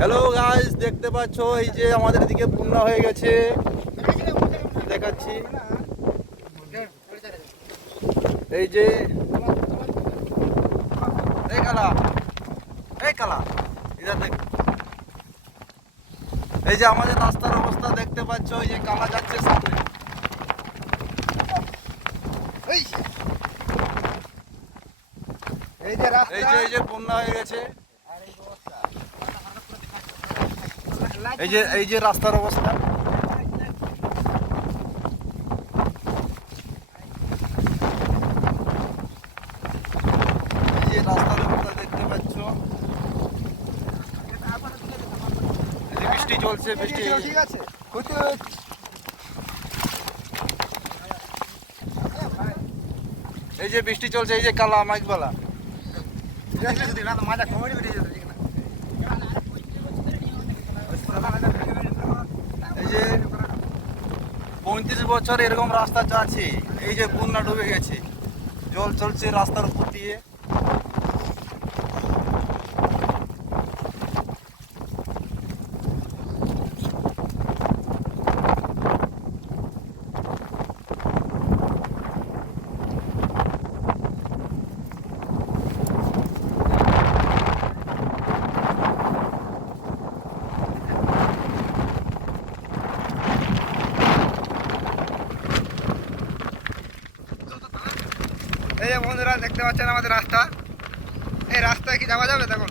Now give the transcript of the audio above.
Hello guys, দেখতে পাচ্ছ এই যে আমাদের এদিকে বন্যা হয়ে গেছে। দেখাচ্ছি এই যে এই কালা ইধার দেখ। এই যে আমাদের রাস্তার অবস্থা দেখতে পাচ্ছ, এই যে কালা যাচ্ছে সামনে। এই যে বন্যা হয়ে গেছে। এই যে রাস্তার অবস্থা। এই যে রাস্তার অবস্থা দেখতে পাচ্ছ। এই যে বৃষ্টি চলছে, বৃষ্টি ঠিক আছে। এই যে বৃষ্টি চলছে, এই যে কালা মাইকবালা। এই যে 35 বছর এরকম রাস্তা আছে, এই যে বন্যা ডুবে গেছে, জল চলছে রাস্তার উপর দিয়ে। এই যে বন্ধুরা দেখতে পাচ্ছেন আমাদের রাস্তা। এই রাস্তায় কি যাওয়া যাবে? দেখুন